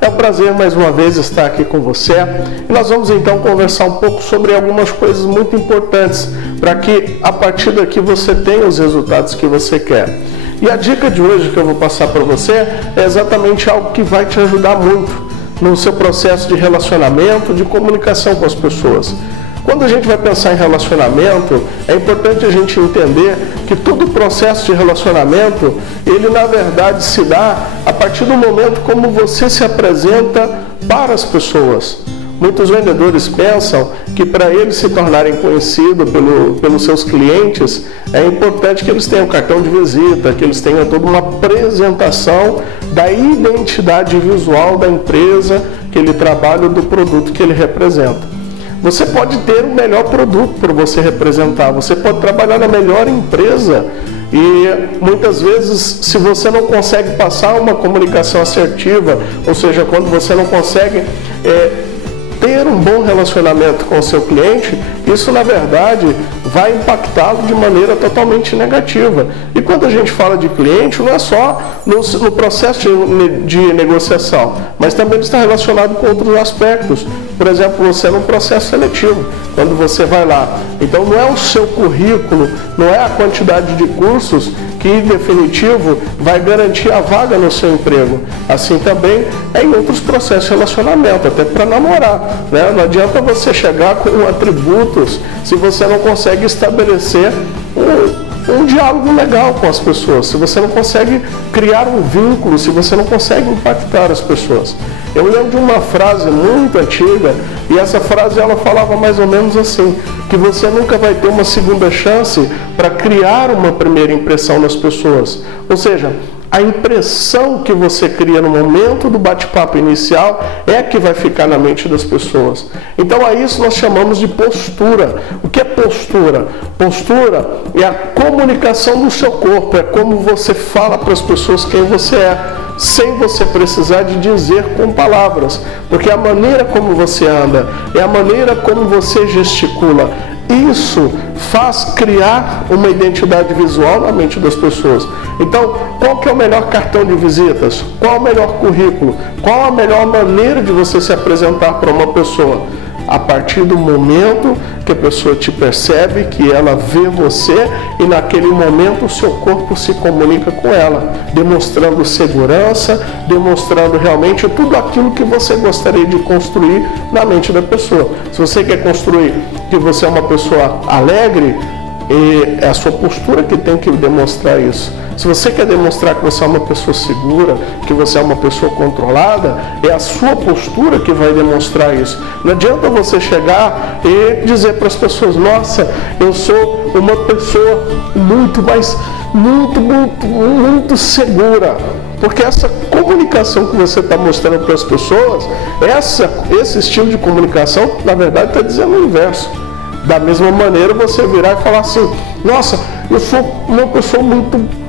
É um prazer mais uma vez estar aqui com você e nós vamos então conversar um pouco sobre algumas coisas muito importantes para que a partir daqui você tenha os resultados que você quer. E a dica de hoje que eu vou passar para você é exatamente algo que vai te ajudar muito no seu processo de relacionamento, de comunicação com as pessoas. Quando a gente vai pensar em relacionamento, é importante a gente entender que todo o processo de relacionamento, ele na verdade se dá a partir do momento como você se apresenta para as pessoas. Muitos vendedores pensam que para eles se tornarem conhecidos pelos seus clientes, é importante que eles tenham cartão de visita, que eles tenham toda uma apresentação da identidade visual da empresa que ele trabalha ou do produto que ele representa. Você pode ter o melhor produto para você representar, você pode trabalhar na melhor empresa e muitas vezes, se você não consegue passar uma comunicação assertiva, ou seja, quando você não consegue ter um bom relacionamento com o seu cliente, isso na verdade vai impactá-lo de maneira totalmente negativa. E quando a gente fala de cliente, não é só no processo de negociação, mas também está relacionado com outros aspectos. Por exemplo, você é num processo seletivo, quando você vai lá. Então não é o seu currículo, não é a quantidade de cursos que em definitivo vai garantir a vaga no seu emprego. Assim também é em outros processos de relacionamento, até para namorar, né? Não adianta você chegar com atributos se você não consegue estabelecer um diálogo legal com as pessoas, se você não consegue criar um vínculo, se você não consegue impactar as pessoas. Eu lembro de uma frase muito antiga, e essa frase ela falava mais ou menos assim, que você nunca vai ter uma segunda chance para criar uma primeira impressão nas pessoas. Ou seja, a impressão que você cria no momento do bate-papo inicial é que vai ficar na mente das pessoas. Então a isso nós chamamos de postura. O que é postura? Postura é a comunicação do seu corpo, é como você fala para as pessoas quem você é, sem você precisar de dizer com palavras, porque a maneira como você anda, é a maneira como você gesticula. Isso faz criar uma identidade visual na mente das pessoas. Então, qual que é o melhor cartão de visitas? Qual o melhor currículo? Qual a melhor maneira de você se apresentar para uma pessoa? A partir do momento que a pessoa te percebe, que ela vê você e naquele momento o seu corpo se comunica com ela, demonstrando segurança, demonstrando realmente tudo aquilo que você gostaria de construir na mente da pessoa. Se você quer construir que você é uma pessoa alegre, é a sua postura que tem que demonstrar isso. Se você quer demonstrar que você é uma pessoa segura, que você é uma pessoa controlada, é a sua postura que vai demonstrar isso. Não adianta você chegar e dizer para as pessoas: nossa, eu sou uma pessoa muito segura. Porque essa comunicação que você está mostrando para as pessoas, esse estilo de comunicação, na verdade, está dizendo o inverso. Da mesma maneira, você virar e falar assim: nossa, eu sou uma pessoa muito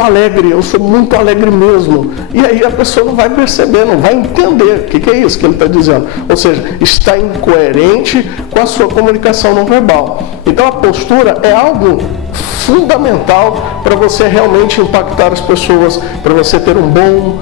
alegre, eu sou muito alegre mesmo. E aí a pessoa não vai perceber, não vai entender o que é isso que ele está dizendo. Ou seja, está incoerente com a sua comunicação não verbal. Então a postura é algo fundamental para você realmente impactar as pessoas, para você ter um bom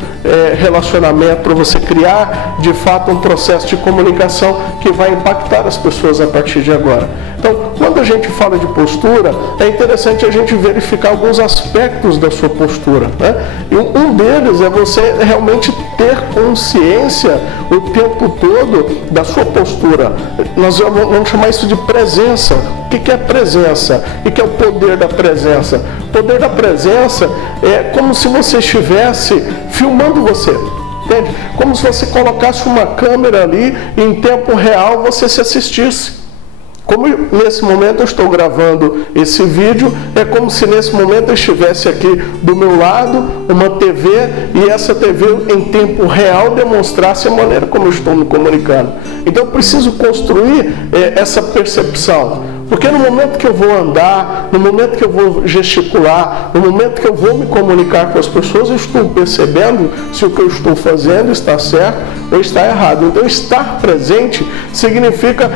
relacionamento, para você criar de fato um processo de comunicação que vai impactar as pessoas a partir de agora. Então, quando a gente fala de postura, é interessante a gente verificar alguns aspectos da sua postura, né? E um deles é você realmente ter consciência o tempo todo da sua postura. Nós vamos chamar isso de presença. O que é presença? O que é o poder da presença? O poder da presença é como se você estivesse filmando você. Entende? Como se você colocasse uma câmera ali e em tempo real você se assistisse. Como nesse momento eu estou gravando esse vídeo, é como se nesse momento eu estivesse aqui do meu lado uma TV e essa TV em tempo real demonstrasse a maneira como eu estou me comunicando. Então eu preciso construir essa percepção. Porque no momento que eu vou andar, no momento que eu vou gesticular, no momento que eu vou me comunicar com as pessoas, eu estou percebendo se o que eu estou fazendo está certo ou está errado. Então estar presente significa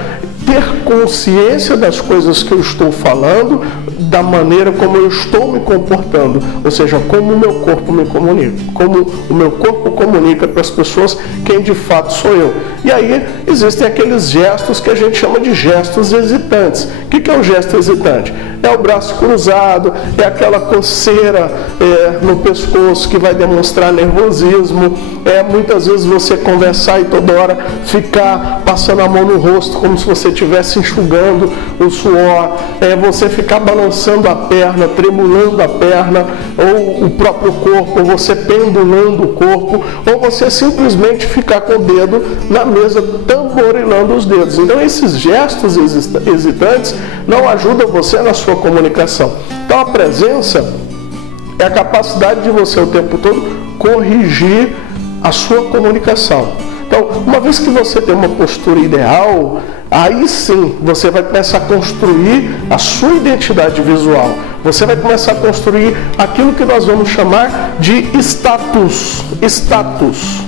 ter consciência das coisas que eu estou falando, da maneira como eu estou me comportando, ou seja, como o meu corpo me comunica, como o meu corpo comunica para as pessoas quem de fato sou eu. E aí existem aqueles gestos que a gente chama de gestos hesitantes. O que é o gesto hesitante? É o braço cruzado, é aquela coceira no pescoço que vai demonstrar nervosismo, muitas vezes você conversar e toda hora ficar passando a mão no rosto como se você estivesse enxugando o suor, você ficar balançando a perna, tremulando a perna, ou o próprio corpo, ou você pendulando o corpo, ou você simplesmente ficar com o dedo na mesa, tamborilando os dedos. Então esses gestos hesitantes não ajudam você na sua comunicação. Então a presença é a capacidade de você o tempo todo corrigir a sua comunicação. Então, uma vez que você tem uma postura ideal, aí sim você vai começar a construir a sua identidade visual. Você vai começar a construir aquilo que nós vamos chamar de status. Status.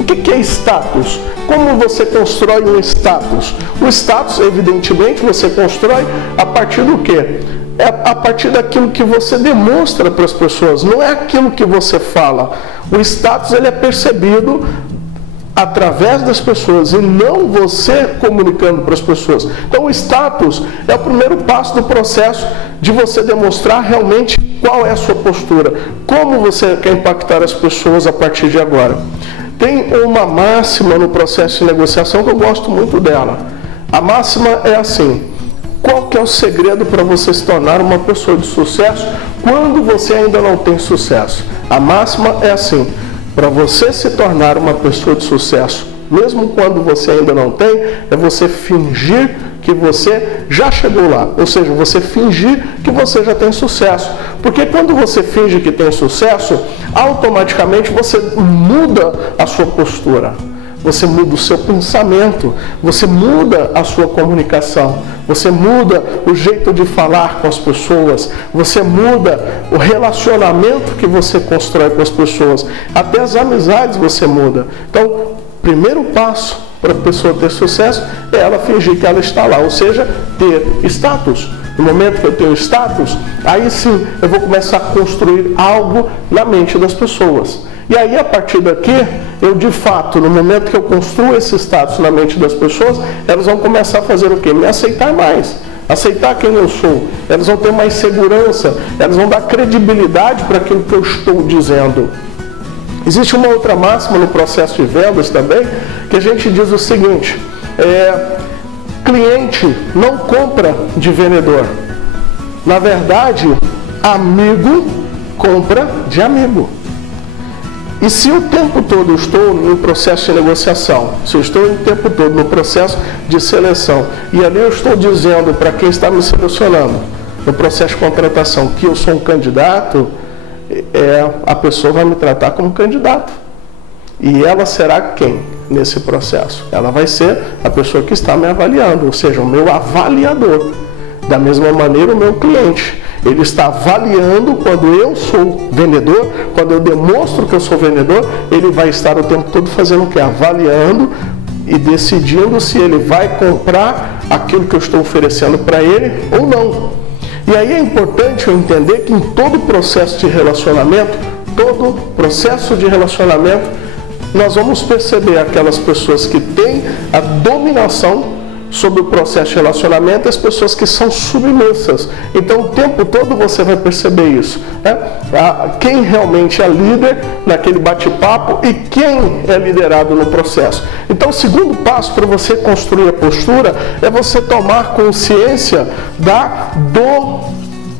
O que é status? Como você constrói um status? O status, evidentemente, você constrói a partir do quê? É a partir daquilo que você demonstra para as pessoas, não é aquilo que você fala. O status ele é percebido através das pessoas e não você comunicando para as pessoas. Então o status é o primeiro passo do processo de você demonstrar realmente qual é a sua postura, como você quer impactar as pessoas a partir de agora. Tem uma máxima no processo de negociação que eu gosto muito dela. A máxima é assim: qual que é o segredo para você se tornar uma pessoa de sucesso quando você ainda não tem sucesso? A máxima é assim: para você se tornar uma pessoa de sucesso, mesmo quando você ainda não tem, é você fingir que você já chegou lá. Ou seja, você fingir que você já tem sucesso. Porque quando você finge que tem sucesso, automaticamente você muda a sua postura. Você muda o seu pensamento, você muda a sua comunicação, você muda o jeito de falar com as pessoas, você muda o relacionamento que você constrói com as pessoas, até as amizades você muda. Então, o primeiro passo para a pessoa ter sucesso é ela fingir que ela está lá, ou seja, ter status. No momento que eu tenho status, aí sim eu vou começar a construir algo na mente das pessoas. E aí, a partir daqui, eu de fato, no momento que eu construo esse status na mente das pessoas, elas vão começar a fazer o quê? Me aceitar mais, aceitar quem eu sou. Elas vão ter mais segurança, elas vão dar credibilidade para aquilo que eu estou dizendo. Existe uma outra máxima no processo de vendas também, que a gente diz o seguinte: cliente não compra de vendedor. Na verdade, amigo compra de amigo. E se o tempo todo eu estou no processo de negociação, se eu estou o tempo todo no processo de seleção, e ali eu estou dizendo para quem está me selecionando, no processo de contratação, que eu sou um candidato, a pessoa vai me tratar como candidato. E ela será quem nesse processo? Ela vai ser a pessoa que está me avaliando, ou seja, o meu avaliador. Da mesma maneira, o meu cliente. Ele está avaliando quando eu sou vendedor, quando eu demonstro que eu sou vendedor, ele vai estar o tempo todo fazendo o quê? Avaliando e decidindo se ele vai comprar aquilo que eu estou oferecendo para ele ou não. E aí é importante eu entender que em todo processo de relacionamento, nós vamos perceber aquelas pessoas que têm a dominação sobre o processo de relacionamento e as pessoas que são submissas. Então o tempo todo você vai perceber isso, né? Quem realmente é líder naquele bate-papo e quem é liderado no processo. Então o segundo passo para você construir a postura é você tomar consciência da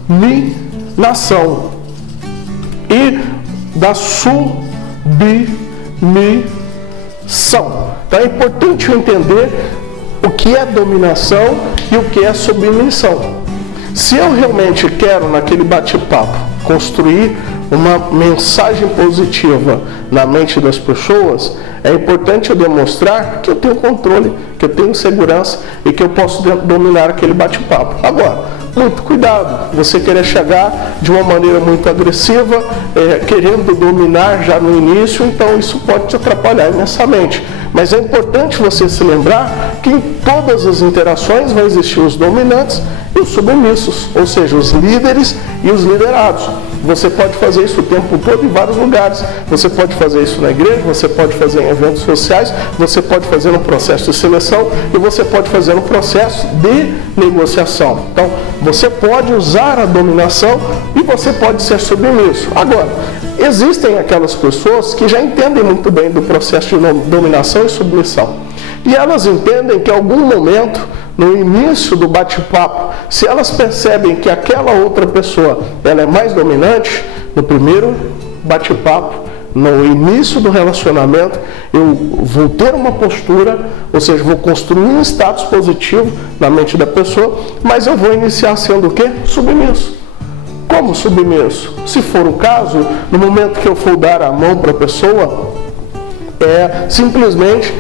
dominação e da submissão. Então é importante entender o que é dominação e o que é submissão. Se eu realmente quero, naquele bate-papo, construir uma mensagem positiva na mente das pessoas, é importante eu demonstrar que eu tenho controle, que eu tenho segurança e que eu posso dominar aquele bate-papo. Agora, muito cuidado, você querer chegar de uma maneira muito agressiva, querendo dominar já no início, então isso pode te atrapalhar imensamente. Mas é importante você se lembrar que em todas as interações vai existir os dominantes e os submissos, ou seja, os líderes e os liderados. Você pode fazer isso o tempo todo em vários lugares. Você pode fazer isso na igreja, você pode fazer em eventos sociais, você pode fazer no processo de seleção e você pode fazer no processo de negociação. Então, você pode usar a dominação e você pode ser submisso. Agora, existem aquelas pessoas que já entendem muito bem do processo de dominação e submissão. E elas entendem que em algum momento, no início do bate-papo, se elas percebem que aquela outra pessoa ela é mais dominante, no primeiro bate-papo, no início do relacionamento, eu vou ter uma postura, ou seja, vou construir um status positivo na mente da pessoa, mas eu vou iniciar sendo o quê? Submisso. Como submisso? Se for o caso, no momento que eu for dar a mão para a pessoa, simplesmente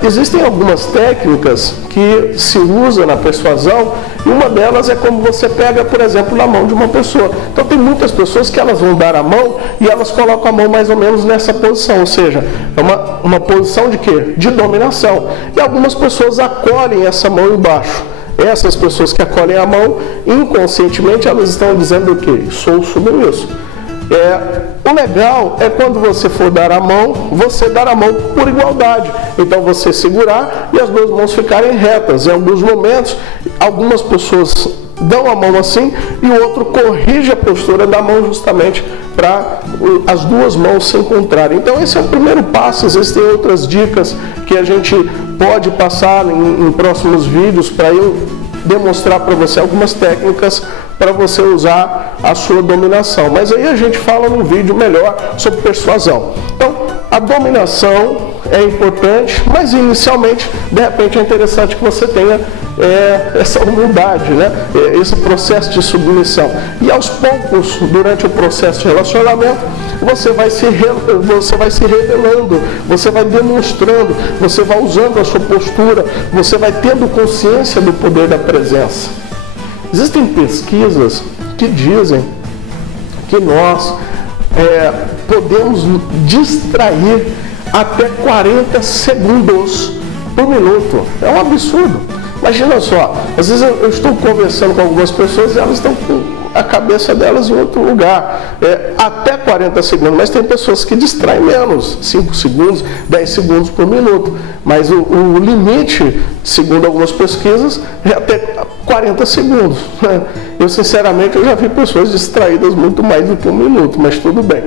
existem algumas técnicas que se usa na persuasão e uma delas é como você pega, por exemplo, na mão de uma pessoa. Então tem muitas pessoas que elas vão dar a mão e elas colocam a mão mais ou menos nessa posição, ou seja, é uma posição de quê? De dominação. E algumas pessoas acolhem essa mão embaixo. Essas pessoas que acolhem a mão, inconscientemente elas estão dizendo o quê? Sou submisso. O legal é quando você for dar a mão, você dar a mão por igualdade. Então você segurar e as duas mãos ficarem retas. Em alguns momentos, algumas pessoas dão a mão assim e o outro corrige a postura da mão justamente para as duas mãos se encontrarem. Então esse é o primeiro passo. Existem outras dicas que a gente pode passar em próximos vídeos para eu demonstrar para você algumas técnicas para você usar a sua dominação. Mas aí a gente fala num vídeo melhor sobre persuasão. Então, a dominação é importante, mas inicialmente, de repente, é interessante que você tenha essa humildade, né? Esse processo de submissão. E aos poucos, durante o processo de relacionamento, você vai se revelando, você vai demonstrando, você vai usando a sua postura, você vai tendo consciência do poder da presença. Existem pesquisas que dizem que nós podemos distrair até 40 segundos por minuto. É um absurdo. Imagina só, às vezes eu estou conversando com algumas pessoas e elas estão com a cabeça delas em outro lugar, até 40 segundos, mas tem pessoas que distraem menos, 5 segundos, 10 segundos por minuto, mas o limite, segundo algumas pesquisas, é até 40 segundos. Eu sinceramente eu já vi pessoas distraídas muito mais do que um minuto, mas tudo bem.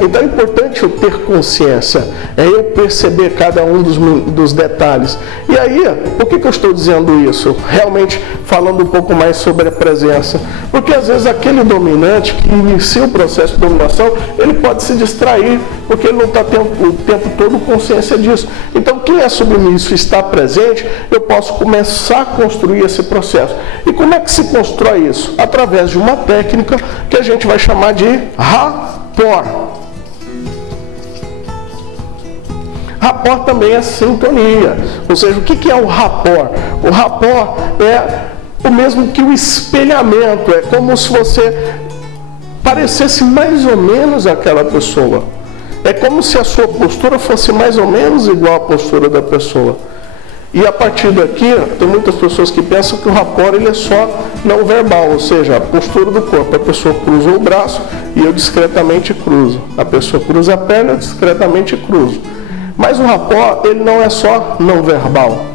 Então é importante eu ter consciência, eu perceber cada um dos detalhes. E aí, por que eu estou dizendo isso? Realmente falando um pouco mais sobre a presença, porque às vezes aquele dominante que inicia o processo de dominação, ele pode se distrair, porque ele não está tendo o tempo todo consciência disso. Então quem é submisso e está presente, eu posso começar a construir esse processo. E como é que se constrói isso? Através de uma técnica que a gente vai chamar de rapport. Rapport também é sintonia. Ou seja, o que é o rapport? O rapport é o mesmo que o espelhamento, é como se você parecesse mais ou menos aquela pessoa. É como se a sua postura fosse mais ou menos igual à postura da pessoa. E a partir daqui, tem muitas pessoas que pensam que o rapport ele é só não verbal, ou seja, a postura do corpo. A pessoa cruza o braço e eu discretamente cruzo. A pessoa cruza a perna, eu discretamente cruzo. Mas o rapport ele não é só não verbal.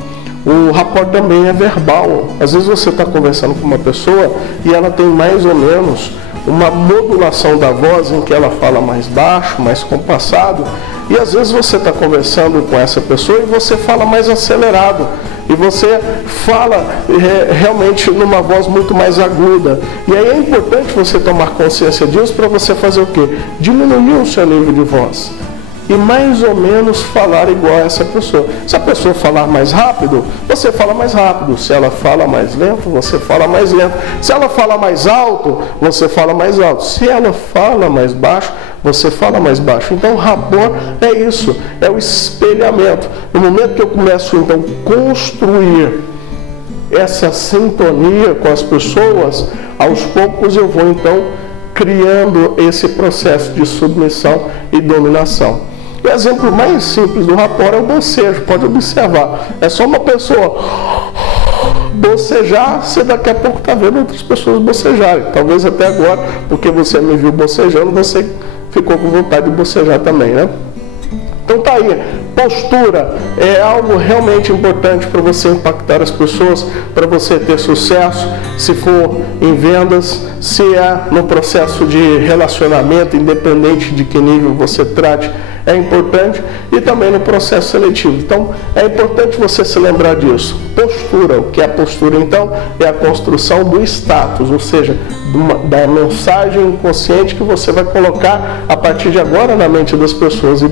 O rapport também é verbal. Às vezes você está conversando com uma pessoa e ela tem mais ou menos uma modulação da voz em que ela fala mais baixo, mais compassado. E às vezes você está conversando com essa pessoa e você fala mais acelerado. E você fala realmente numa voz muito mais aguda. E aí é importante você tomar consciência disso para você fazer o quê? Diminuir o seu nível de voz. e mais ou menos falar igual a essa pessoa. Se a pessoa falar mais rápido, você fala mais rápido. Se ela fala mais lento, você fala mais lento. Se ela fala mais alto, você fala mais alto. Se ela fala mais baixo, você fala mais baixo. Então, rapport é isso, é o espelhamento. No momento que eu começo, então, a construir essa sintonia com as pessoas, aos poucos eu vou, então, criando esse processo de submissão e dominação. O exemplo mais simples do rapport é o bocejo. Pode observar, é só uma pessoa bocejar, você daqui a pouco está vendo outras pessoas bocejarem. Talvez até agora, porque você me viu bocejando, você ficou com vontade de bocejar também, né? Então tá aí, postura é algo realmente importante para você impactar as pessoas, para você ter sucesso, se for em vendas, se é no processo de relacionamento, independente de que nível você trate, é importante, e também no processo seletivo. Então, é importante você se lembrar disso. Postura, o que é a postura, então, é a construção do status, ou seja, da mensagem inconsciente que você vai colocar a partir de agora na mente das pessoas. E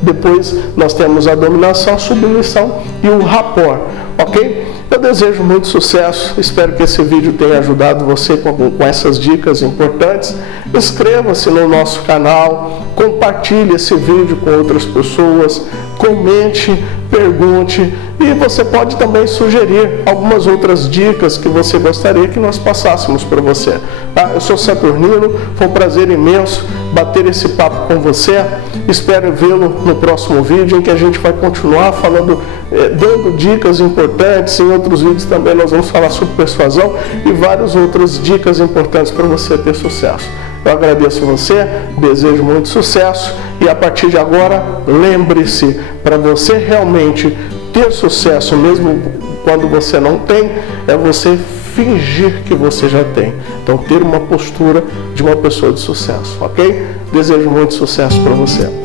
depois nós temos a dominação, a submissão e o rapport, ok? Eu desejo muito sucesso, espero que esse vídeo tenha ajudado você com essas dicas importantes. Inscreva-se no nosso canal, compartilhe esse vídeo com outras pessoas, comente, pergunte, e você pode também sugerir algumas outras dicas que você gostaria que nós passássemos para você. Tá? Eu sou Saturnino, foi um prazer imenso bater esse papo com você. Espero vê-lo no próximo vídeo, em que a gente vai continuar falando, dando dicas importantes. Em outros vídeos também nós vamos falar sobre persuasão e várias outras dicas importantes para você ter sucesso. Eu agradeço você, desejo muito sucesso e a partir de agora, lembre-se, para você realmente ter sucesso, mesmo quando você não tem, é você fingir que você já tem. Então, ter uma postura de uma pessoa de sucesso, ok? Desejo muito sucesso para você.